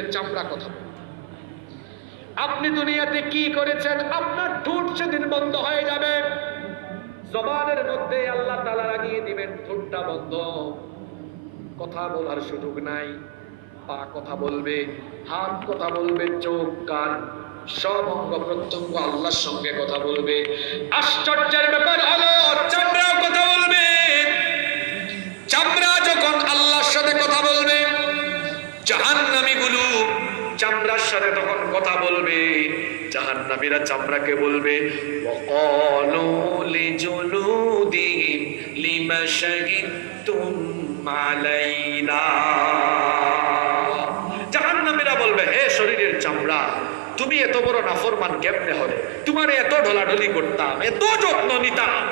শরীরের চামড়া কথা আপনি দুনিয়াতে কি করেছেন? আপনার ঠোঁট সেদিন বন্ধ হয়ে যাবে। জবানের মধ্যে আল্লাহ তালা লাগিয়ে দিবেন, ঠোঁটটা বন্ধ। কথা বলার সুযোগ নাই। পা কথা বলবে, হাত কথা বলবে, চোখ, কান, সব অঙ্গ প্রত্যঙ্গ আল্লাহর সঙ্গে কথা বলবে। আশ্চর্যের ব্যাপার হলো চামড়া কথা বলবে। জাহান্নামীরা চামড়াকে বলবে বলবে, হে শরীরের চামড়া, তুমি এত বড় নাফরমান কেমনে হলে তোমার এত ঢলাঢলি করতাম, এত যত্ন নিতাম।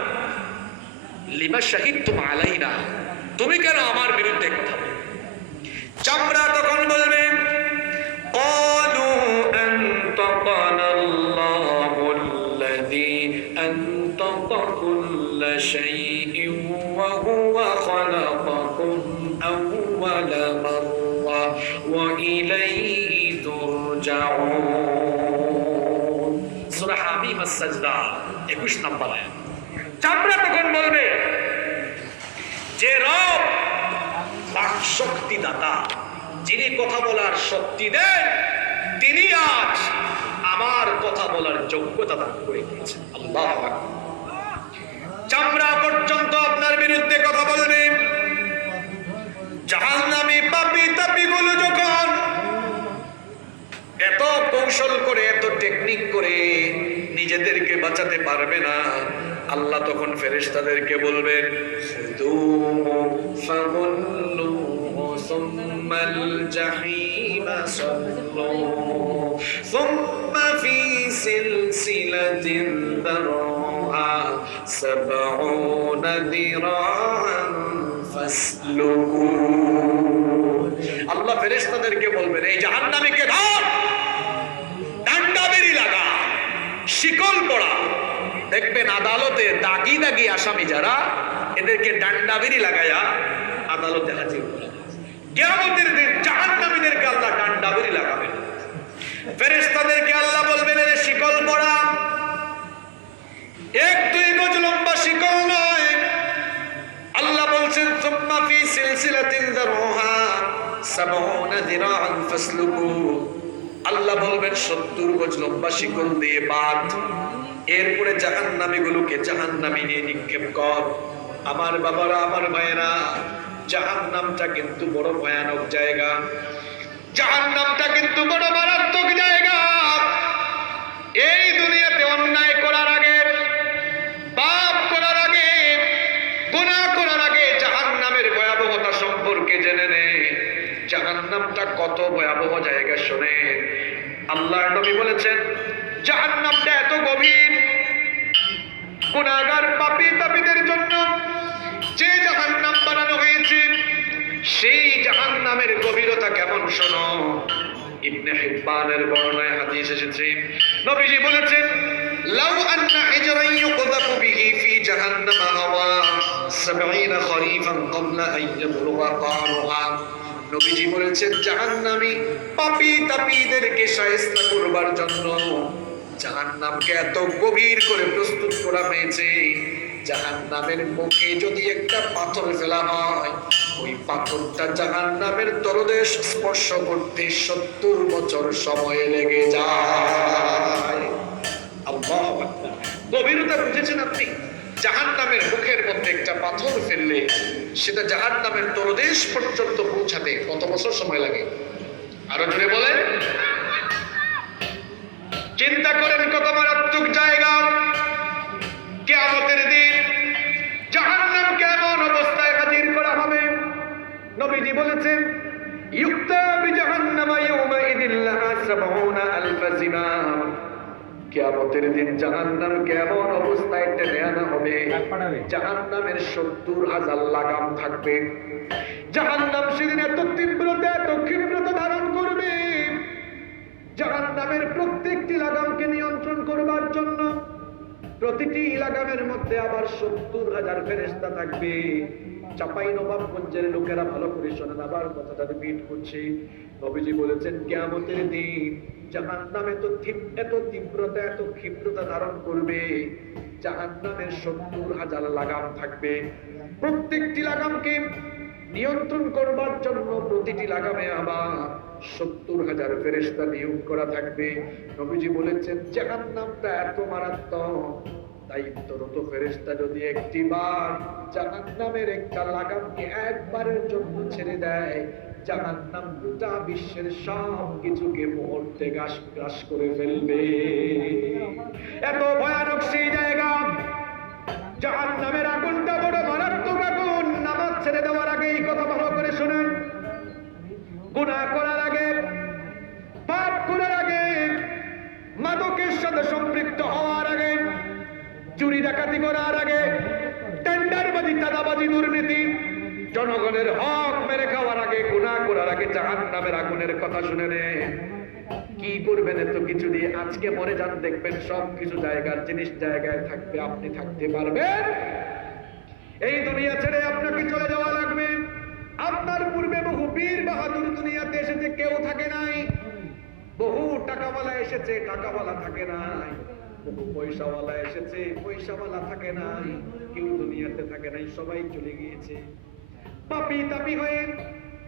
লিমা শাহিদ তুম তুমি কেন আমার বিরুদ্ধে কথা চামড়া তখন বলবে كل شيء وهو خلقكم أول مرة وإليه ترجعون سورة حميم السجدة 21 নম্বর আয়াত চামড়া তখন বলবে যে রব বাক শক্তি দাতা যিনি কথা বলার শক্তি দেন তিনি আজ আমার কথা বলার যোগ্যতা দান করে দিয়েছেন আল্লাহ চামড়া পর্যন্ত আপনার বিরুদ্ধে কথা বলবে জাহান্নামী পাপি তাপি গুলো যখন এত কৌশল করে, এত টেকনিক করে নিজেদেরকে বাঁচাতে পারবে না, আল্লাহ তখন ফেরেশতাদেরকে বলবেন সুম্মাল জাহিমা সাল্লুহু সুম্মা ফি সিলসিলাতিন দারুহা সাবউনা দিরাআন ফাসলুকু আল্লাহ ফেরেশতাদেরকে বলবেন, এই জাহান্নামীকে ধর, ডান্ডা লাগা, শিকল পড়া। দেখবেন আদালতে দাগি দাগি আসামি যারা, এদেরকে ডান্ডা বেরি লাগায়া আদালতে হাজির করা দিন জাহান্নামীদেরকে আল্লাহ ডান্ডা লাগাবেন। ফেরেশতাদেরকে আল্লাহ বলবেন 70 গজ লম্বা শিকল দিয়ে এরপরে নিয়ে নিক্ষেপ কর। আমার বাবারা, আমার ভাইয়েরা, জাহান্নামটা কিন্তু বড় ভয়ানক জায়গা। জাহান নামটা কিন্তু বড় মারাত্মক জায়গা। এই দুনিয়াতে অন্যায় জাহান্নামটা কত ভয়াবহ জায়গা শোনে। আল্লাহর নবী বলেছেন, জাহান্নামটা এত গভীর, গুনাহগার পাপী তাপীদের জন্য যে জাহান্নাম বানানো হয়েছে, সেই জাহান্নামের গভীরতা কেমন শোনো? ইবনে হিব্বানের বর্ণনায় হাদিস এসেছে। নবীজি বলেছেন, লাউ আন্না হিজরান ইউকযাফু বিহি ফি জাহান্নাম হাওয়া 70 খরিফান ক্বাবলা আন ইয়াবলুগা নবীজি বলেছেন, জাহান্নামী পাপী তাপীদেরকে শায়েস্তা করবার জন্য জাহান্নামকে এত গভীর করে প্রস্তুত করা হয়েছে। জাহান্নামের মুখে যদি একটা পাথর ফেলা হয়, ওই পাথরটা জাহান্নামের তরদেশ স্পর্শ করতে সত্তর বছর সময় লেগে যায়। গভীরতা বুঝেছেন আপনি? জাহান্নামের মুখের মধ্যে একটা পাথর ফেললে সেটা জাহান্নামের তলদেশ পর্যন্ত পৌঁছাতে কত বছর সময় লাগে? আরও জোরে বলেন। চিন্তা করেন কত মারাত্মক জায়গা। কেয়ামতের দিন জাহান্নাম কেমন অবস্থায় হাজির করা হবে? নবীজি বলেছেন, ইউক্তা বিজাহান্নামা ইয়াউমাইদিন লাহা সাবউনা আলফা জিমাম কিয়ামতের দিন জাহান্নাম কেমন অবস্থায় টেনে আনা হবে? জাহান্নামের সত্তর হাজার লাগাম থাকবে। জাহান্নাম সেদিন এত তীব্রতা এত ক্ষিপ্রতা ধারণ করবে। জাহান্নামের প্রত্যেকটি লাগামকে নিয়ন্ত্রণ করবার জন্য প্রতিটি লাগামের মধ্যে আবার সত্তর হাজার ফেরেস্তা থাকবে। চাপাই নবাবগঞ্জের লোকেরা ভালো করে শোনেন আবার কথাটা রিপিট করছে। নবীজি বলেছেন কেয়ামতের দিন জাহান এত তীব্রতা, এত ক্ষিপ্রতা ধারণ করবে। জাহান নামের সত্তর হাজার লাগাম থাকবে। প্রত্যেকটি লাগামকে নিয়ন্ত্রণ করবার জন্য প্রতিটি লাগামে আবার সত্তর হাজার ফেরেস্তা নিয়োগ করা থাকবে। নবীজি বলেছেন জাহান নামটা এত মারাত্মক, দায়িত্বরত ফেরেস্তা যদি একটি বার জাহান নামের একটা লাগামকে একবারের জন্য ছেড়ে দেয় জাহান নাম গোটা বিশ্বের সব কিছুকে মুহূর্তে গাছ গ্রাস করে ফেলবে। এত ভয়ানক সেই জায়গা, জাহান নামের আগুনটা বড় মারাত্মক আগুন। নামাজ ছেড়ে দেওয়ার আগে এই কথা ভালো করে শুনেন। করার আগে পাপ করার আগে, মাদকের সাথে সম্পৃক্ত হওয়ার আগে, চুরি ডাকাতি করার আগে, টেন্ডারবাজি, চাঁদাবাজি, দুর্নীতি জনগণের হক মেরে খাওয়ার আগে, গুনাহ করার আগে জাহান নামের আগুনের কথা শুনে নে। কি করবেন এত কিছু দিয়ে? আজকে মরে যান, দেখবেন সব কিছু জায়গার জিনিস জায়গায় থাকবে, আপনি থাকতে পারবেন। এই দুনিয়া ছেড়ে আপনাকে চলে যাওয়া লাগবে। আপনার পূর্বে বহু বীর বাহাদুর দুনিয়াতে এসেছে, কেউ থাকে নাই। বহু টাকাওয়ালা এসেছে, টাকাওয়ালা থাকে নাই। বহু পয়সাওয়ালা এসেছে, পয়সাওয়ালা থাকে নাই। কেউ দুনিয়াতে থাকে নাই, সবাই চলে গিয়েছে। পাপি তাপি হয়ে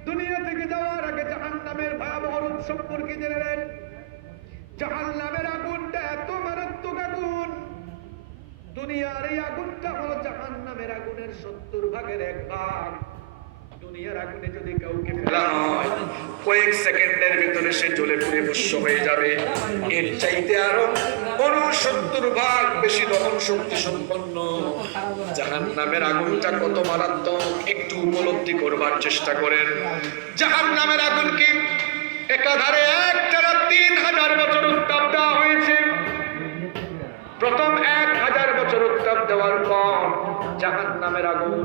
দুনিয়া থেকে যাওয়ার আগে জাহান নামের ভয়াবহ রূপ সম্পর্কে জেনে নেন। জাহান নামের আগুনটা এত মারাত্মক আগুন। দুনিয়ার এই আগুনটা হলো জাহান নামের আগুনের সত্তর ভাগের এক ভাগ। দুনিয়ার আগুনে যদি কাউকে ফেলা হয়, কয়েক সেকেন্ডের ভিতরে সে জ্বলে পুড়ে ভস্য হয়ে যাবে। এর চাইতে আরও কোন সত্তর ভাগ বেশি দহন শক্তি সম্পন্ন। জাহান নামের আগুনটা কত মারাত্মক, একটু উপলব্ধি করবার চেষ্টা করেন। জাহান নামের আগুনকে একাধারে একটানা তিন হাজার বছর উত্তাপ দেওয়া হয়েছে। প্রথম এক হাজার বছর উত্তাপ দেওয়ার পর জাহান নামের আগুন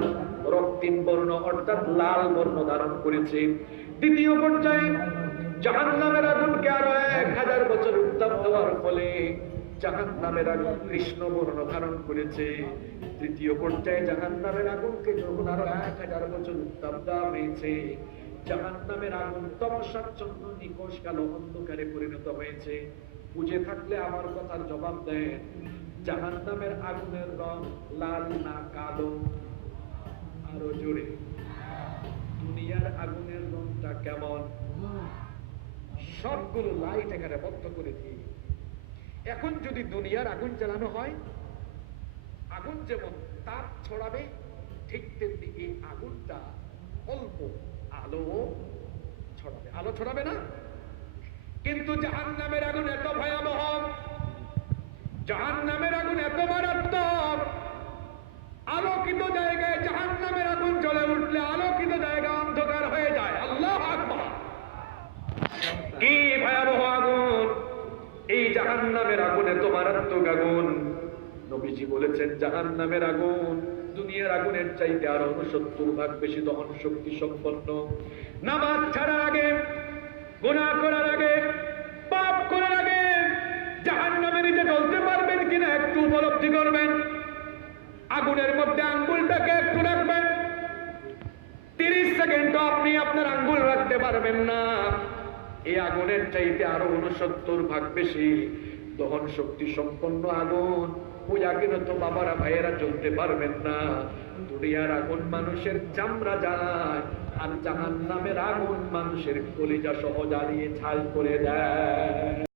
রক্তিম বর্ণ, অর্থাৎ লাল বর্ণ ধারণ করেছে। দ্বিতীয় পর্যায়ে জাহান নামের আগুনকে আরও এক হাজার বছর উত্তাপ দেওয়ার ফলে জাহান নামের আগুন কৃষ্ণ বর্ণ ধারণ করেছে। তৃতীয় পর্যায়ে জাহান নামের আগুনকে যখন আরও এক হাজার বছর উত্তাপ দেওয়া হয়েছে জাহান নামের আগুন তমসাচ্ছন্ন নিকশ কালো অন্ধকারে পরিণত হয়েছে। বুঝে থাকলে আমার কথার জবাব দেন জাহান নামের আগুনের রং লাল না কালো? আরও জোরে, দুনিয়ার আগুনের রংটা কেমন? সবগুলো লাইট এখানে বন্ধ করে দিয়ে এখন যদি দুনিয়ার আগুন জ্বালানো হয়, আগুন যেমন তাপ ছড়াবে, ঠিক তেমনি এই আগুনটা অল্প আলো ছড়াবে। আলো ছড়াবে না? কিন্তু জাহান নামের আগুন এত ভয়াবহ জাহান নামের আগুন এত মারাত্মক, আলোকিত জায়গায় জাহান নামের আগুন জ্বলে উঠলে আলোকিত জায়গা অন্ধকার হয়ে যায় আল্লাহ আকবার কি ভয়াবহ আগুন এই জাহান নামের আগুন এত মারাত্মক আগুন নবীজি বলেছেন, জাহান নামের আগুন দুনিয়ার আগুনের চাইতে আরও উনসত্তর ভাগ বেশি দহন শক্তি সম্পন্ন। নামাজ ছাড়ার আগে, গুনাহ করার আগে, পাপ করার আগে জাহান নামে নিজে চলতে পারবেন কিনা একটু উপলব্ধি করবেন। আগুনের মধ্যে আঙ্গুলটাকে একটু রাখবেন। তিরিশ সেকেন্ড আপনি আপনার আঙ্গুল রাখতে পারবেন না। এই আগুনের চাইতে আরও উনসত্তর ভাগ বেশি দহন শক্তি সম্পন্ন আগুন ওই তো বাবারা ভাইয়েরা চলতে পারবেন না। দুনিয়ার আগুন মানুষের চামড়া যায়, আর জাহান নামের আগুন মানুষের কলিজা সহ জ্বালিয়ে ছাল করে দেয়।